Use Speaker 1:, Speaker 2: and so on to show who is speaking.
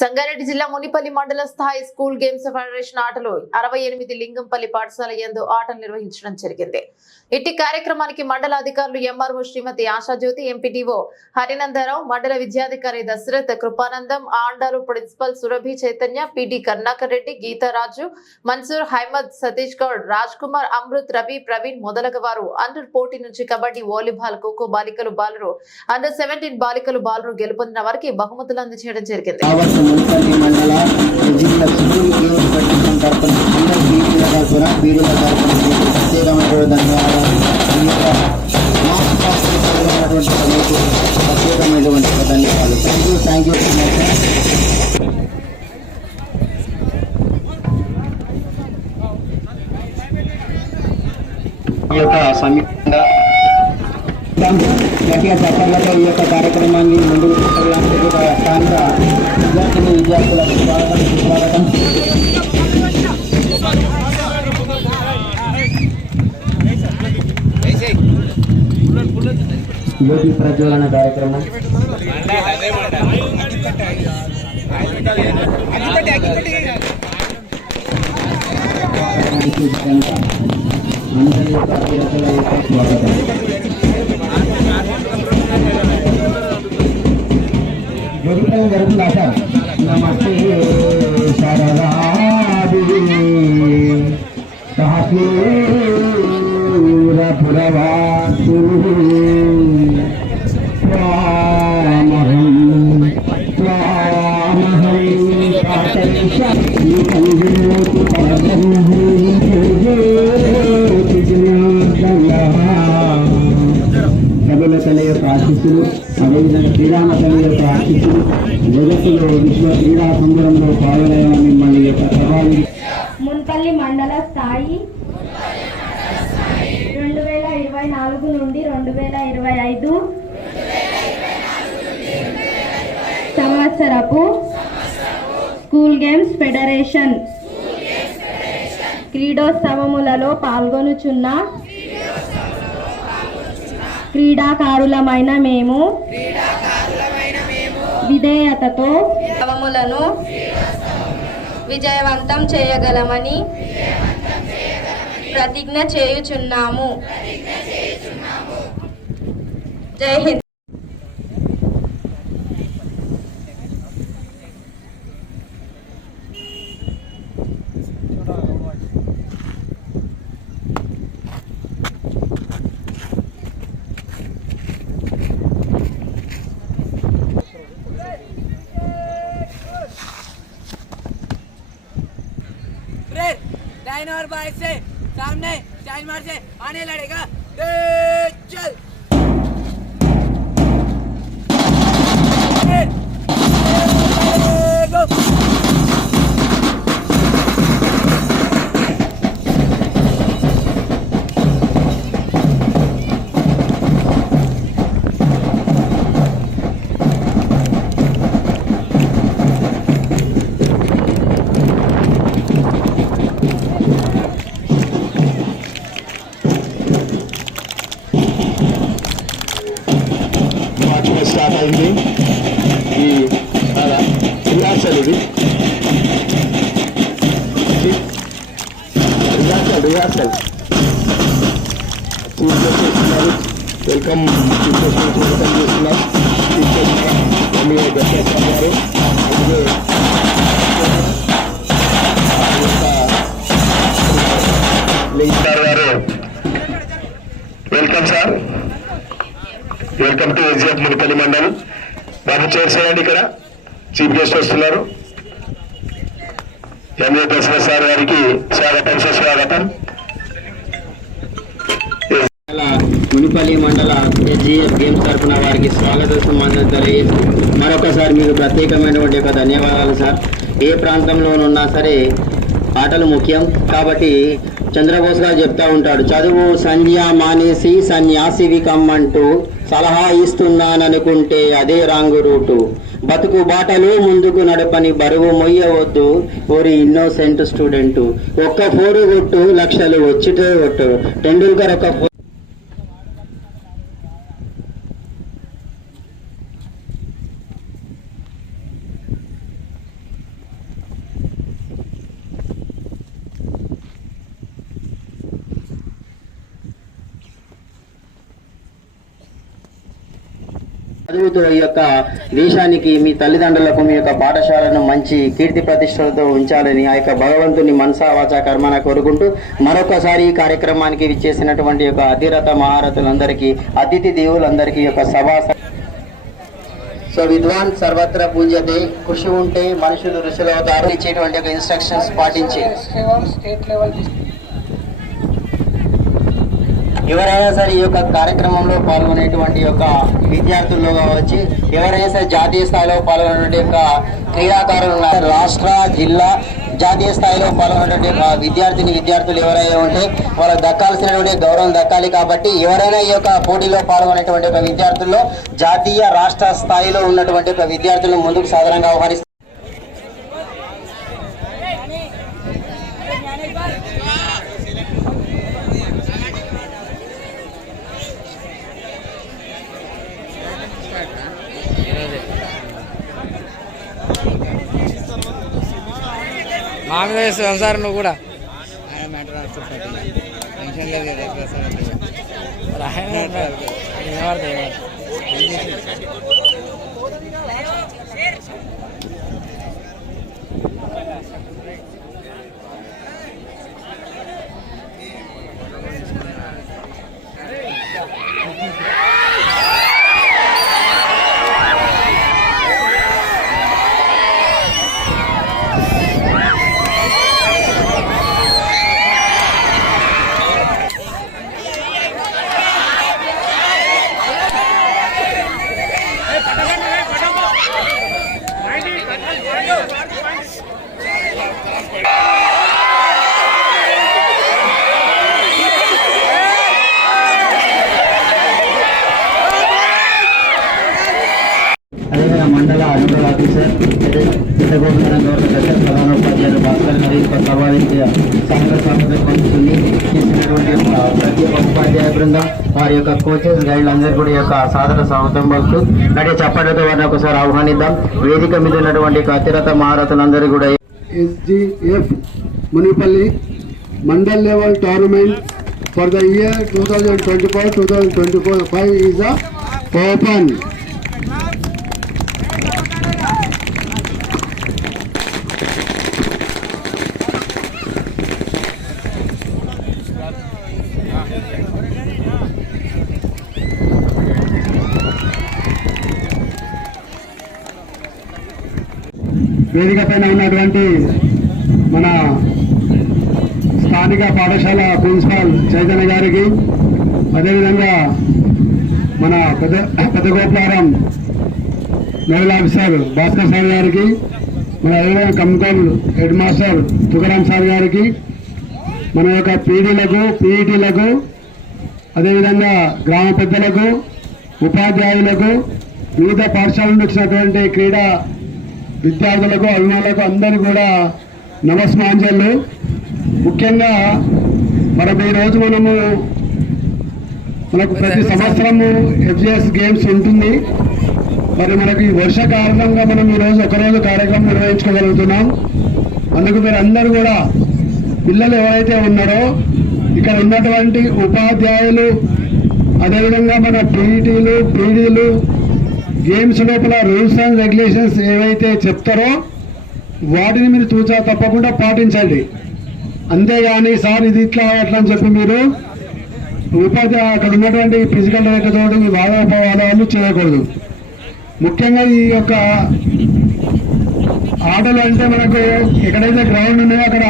Speaker 1: సంగారెడ్డి జిల్లా మునిపల్లి మండల స్థాయి స్కూల్ గేమ్స్ ఫెడరేషన్ ఆటలు అరవై ఎనిమిది లింగంపల్లి పాఠశాల యందు ఆటలు నిర్వహించడం జరిగింది. ఇట్టి కార్యక్రమానికి మండల అధికారులు ఎంఆర్ఓ శ్రీమతి ఆశాజ్యోతి ఎంపీడీఓ హరినందరావు మండల విద్యాధికారి దశరథ్ కృపానందం ఆండారు ప్రిన్సిపల్ సురభి చైతన్య పిడి కర్ణాకర్ రెడ్డి గీతారాజు మన్సూర్ హైమద్ సతీష్ గౌడ్ రాజ్ కుమార్ అమృత్ రవి ప్రవీణ్ మొదలగు వారు అండర్ పోటీ నుంచి కబడ్డీ వాలీబాల్ ఖోఖో బాలికలు బాలురు అండర్ సెవెంటీన్ బాలికలు బాలురు గెలుపొందిన వారికి బహుమతులు అందజేయడం జరిగింది.
Speaker 2: కావచ్చు మండల జిల్లా స్కూల్ గేమ్స్ ఫెడరేషన్ తరఫున అందరి బీడీల తరఫున బీడీల తరఫున మీకు ప్రత్యేకమైనటువంటి ధన్యవాదాలు. మీకు ప్రత్యేకమైనటువంటి ధన్యవాదాలు. Thank you thank you so much యొక్క గట్టిగా ఈ యొక్క కార్యక్రమాన్ని ముందుకు జ్యోతి ప్రజ్వలన కార్యక్రమం. అందరి యొక్క అభ్యర్థుల యొక్క స్వాగతం జరుగుతుందా సార్ నమస్తే శరదాది అధ్యక్షులు అదేవిధంగా శ్రీరామ తల్లి యొక్క అధ్యక్షులు జగత్తులో విశ్వ క్రీడా సంబరంలో పాల్గొనడం మిమ్మల్ని యొక్క సభాన్ని
Speaker 3: మున్పల్లి మండల స్థాయి రెండు వేల ఇరవై నాలుగు నుండి రెండు వేల ఇరవై ఐదు సంవత్సరపు స్కూల్ గేమ్స్ ఫెడరేషన్ క్రీడోత్సవములలో పాల్గొనుచున్న క్రీడాకారులమైన మేము. విధేయతతో అవములను విజయవంతం చేయగలమని ప్రతిజ్ఞ చేయుచున్నాము. జై హింద్.
Speaker 4: फिर डाइनोर और से सामने चाइमार से आने लड़ेगा। चल।
Speaker 2: అయింది. ఈ రిహార్సల్ ఇది rehearsal rehearsal chief guest welcome chief guest welcome. చేస్తున్నారు చీఫ్ గెస్ట్ వస్తున్నారు. ఎంఏ సార్ గారికి స్వాగతం. సుస్వాగతం మునిపల్లి మండల ఎస్జిఎఫ్ గేమ్స్ తరఫున వారికి స్వాగత సంబంధం తెలియజేసి మరొకసారి మీకు ప్రత్యేకమైనటువంటి ఒక ధన్యవాదాలు సార్. ఏ ప్రాంతంలోనున్నా సరే ఆటలు ముఖ్యం కాబట్టి చంద్రబోస్ గారు చెప్తా ఉంటాడు చదువు సంధ్య మానేసి సన్యాసివి కమ్మంటూ సలహా ఇస్తున్నాననుకుంటే అదే రాంగు రూటు. బతుకు బాటలు ముందుకు నడపని బరువు మొయ్యవద్దు ఓరి ఇన్నోసెంట్ స్టూడెంట్ ఒక్క ఫోరు కొట్టు లక్షలు వచ్చిటే కొట్టు. టెండూల్కర్ ఒక చదువుతున్న ఈ యొక్క దేశానికి మీ తల్లిదండ్రులకు మీ యొక్క పాఠశాలను మంచి కీర్తి ప్రతిష్టలతో ఉంచాలని ఆ యొక్క భగవంతుని మనసా వాచా కర్మన కోరుకుంటూ మరొకసారి ఈ కార్యక్రమానికి విచ్చేసినటువంటి యొక్క అధిరథ మహారథులందరికీ అతిథి దేవులందరికీ యొక్క సభా సో విద్వాన్ సర్వత్ర పూజతే కృషి ఉంటే మనుషులు ఋషులు అవుతారు ఇచ్చేటువంటి ఇన్స్ట్రక్షన్స్ పాటించి. ఎవరైనా సరే ఈ యొక్క కార్యక్రమంలో పాల్గొనేటువంటి యొక్క విద్యార్థుల్లో కావచ్చు ఎవరైనా సరే జాతీయ స్థాయిలో పాల్గొనేటువంటి యొక్క క్రీడాకారులు రాష్ట్ర జిల్లా జాతీయ స్థాయిలో పాల్గొనేటువంటి విద్యార్థిని విద్యార్థులు ఎవరైనా ఉంటే వాళ్ళకు దక్కాల్సినటువంటి గౌరవం దక్కాలి కాబట్టి ఎవరైనా ఈ యొక్క పోటీలో పాల్గొనేటువంటి ఒక విద్యార్థుల్లో జాతీయ రాష్ట్ర స్థాయిలో ఉన్నటువంటి విద్యార్థులను ముందుకు సాధారణంగా ఆహ్వానిస్తారు.
Speaker 4: కాంగ్రెస్ మీద సార్ నువ్వు కూడా ఆయన మ్యాటర్ టెన్షన్ లేదు ఆయన
Speaker 2: మండల అడిషనల్ ఆఫీసర్ చిట్టగోపురం గౌరవ ప్రధాన ఉపాధ్యాయులు భాస్కర్ గారి సభానికి సంఘ సంస్థ పొందుతుంది ఇచ్చినటువంటి ప్రతి ఉపాధ్యాయ బృందం వారి యొక్క కోచెస్ గైడ్లు అందరూ కూడా యొక్క సాధన సౌతంబులు నడి చప్పట్లతో వారిని ఒకసారి ఆహ్వానిద్దాం. వేదిక మీద ఉన్నటువంటి అతిరత మహారథులందరూ కూడా
Speaker 5: SGF Munipalli mandal level tournament for the year two thousand twenty four two thousand twenty four five is a open. పైన ఉన్నటువంటి మన స్థానిక పాఠశాల ప్రిన్సిపాల్ చైతన్య గారికి అదేవిధంగా మన పెద్ద Peddagoparam nodal officer Bhaskar sir గారికి మన అదేవిధంగా Kamkal head master Tukaram sir గారికి మన యొక్క పీడీలకు పీఈటీలకు అదేవిధంగా గ్రామ పెద్దలకు ఉపాధ్యాయులకు వివిధ పాఠశాల నుండి వచ్చినటువంటి క్రీడా విద్యార్థులకు అభిమానులకు అందరికీ కూడా నమస్మాంజలు ముఖ్యంగా మనం ఈరోజు మనము మనకు ప్రతి సంవత్సరము ఎఫ్జిఎస్ గేమ్స్ ఉంటుంది. మరి మనకు ఈ వర్ష కారణంగా మనం ఈరోజు ఒకరోజు కార్యక్రమం నిర్వహించుకోగలుగుతున్నాం. అందుకు మీరు అందరూ కూడా పిల్లలు ఎవరైతే ఉన్నారో ఇక్కడ ఉన్నటువంటి ఉపాధ్యాయులు అదేవిధంగా మన పీఈటీలు పీడీలు గేమ్స్ లోపల రూల్స్ అండ్ రెగ్యులేషన్స్ ఏవైతే చెప్తారో వాటిని మీరు తూచా తప్పకుండా పాటించండి. అంతేగాని సార్ ఇది ఇట్లా అట్లా అని చెప్పి మీరు ఉపాధ్యాయ అక్కడ ఉన్నటువంటి ఫిజికల్ డైరెక్టర్తో మీ వాదోపవాదాలు చేయకూడదు. ముఖ్యంగా ఈ యొక్క ఆటలు అంటే మనకు ఎక్కడైతే గ్రౌండ్ ఉన్నాయో అక్కడ